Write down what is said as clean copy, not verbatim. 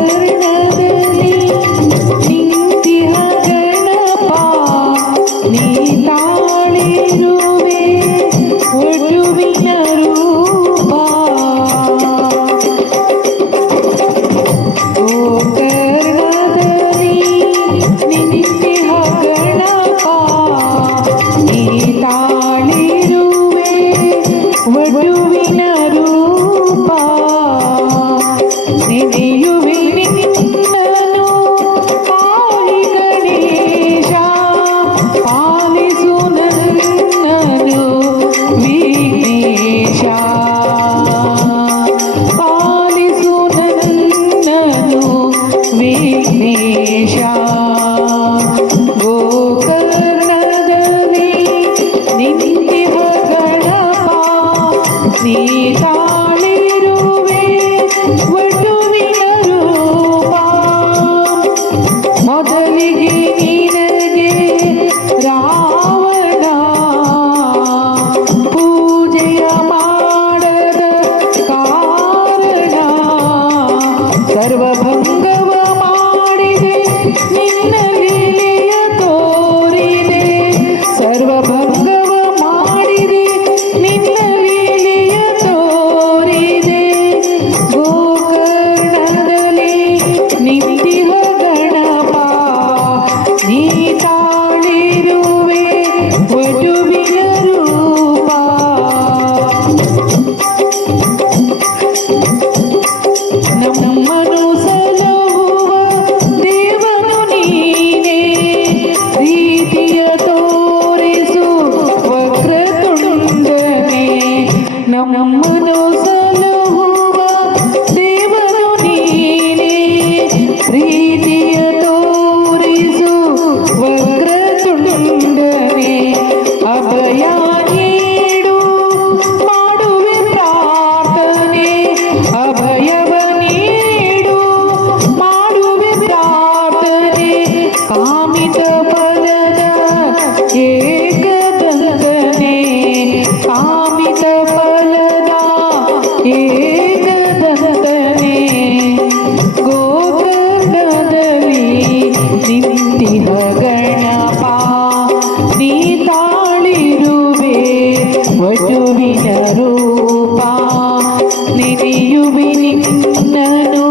ಗೋಕರ್ಣದಲ್ಲಿ ನಿಂತಿಹ ಗಣಪ ನೀ ತಾಳಿರುವೆ ಒಡುವಿನ ರೂಪ ಗೋಕರ್ಣದಲ್ಲಿ ನಿಂತಿಹ ಗಣಪ ನೀ ತಾಳಿರುವೆ ಒಡುವಿನ ರೂಪ ನೆನೆಯುವೆ ನಿನ್ನನು ಪಾಹಿ ಗಣೇಶ ಪಾಲಿಸು ನನ್ನನು ವಿಘ್ನೇಶ ಪಾಲಿಸು ನನ್ನನು ವಿಘ್ನೇಶ ಗೋಕರ್ಣದಲ್ಲಿ ನಿಂತಿಹ ಗಣಪ ನೀ ತಾಳಿರುವೆ ಒಡುವಿನ ರೂಪ ಮೊದಲಿಗೆ ನಿನಗೆ ರಾವಣ ಪೂಜೆಯ ಮಾಡದ ಕಾರಣ ಸರ್ವಭಂಗವ ಮಾಡಿದೆ ನಿನ್ನ ಲೀಲೆಯ ತೋರಿದೆ ಸರ್ವಭಂಗವ ಮಾಡಿದೆ ನಿನ್ನ ಲೀಲೆಯ ತೋರಿದೆ ಗೋಕರ್ಣದಲ್ಲಿ ನಿಂತಿಹ ಗಣಪ ನೀ ತಾಳಿರುವೆ ಒಡುವಿನ ರೂಪ ನಮ್ಮನು ಸಲಹುವ ದೇವನು ನೀನೇ ರೀತಿಯ ತೋರಿಸು ವಕ್ರತುಂಡನೇ ನಮ್ಮನು ಸಲಹುವ ದೇವನು ನೀನೇ ರೀತಿಯ ತೋರಿಸು ವಕ್ರತುಂಡನೇ ಅಭಯ ನೀಡು ಮಾಡುವೆ ಪ್ರಾರ್ಥನೆ ಅಭಯವ ನೀಡು ಮಾಡುವೆ ಪ್ರಾರ್ಥನೆ ಕಾಮಿತ ಫಲದ ಏಕದಂತನೇ ಕಾಮಿತ ಫಲದ ಏಕದಂತನೇ ಗೋಕರ್ಣದಲ್ಲಿ ನಿಂತಿಹ ಗಣಪ ನೀ ತಾಳಿರುವೆ ವಟುವಿನ ರೂಪ ನೆನೆಯುವೆ ನಿನ್ನನು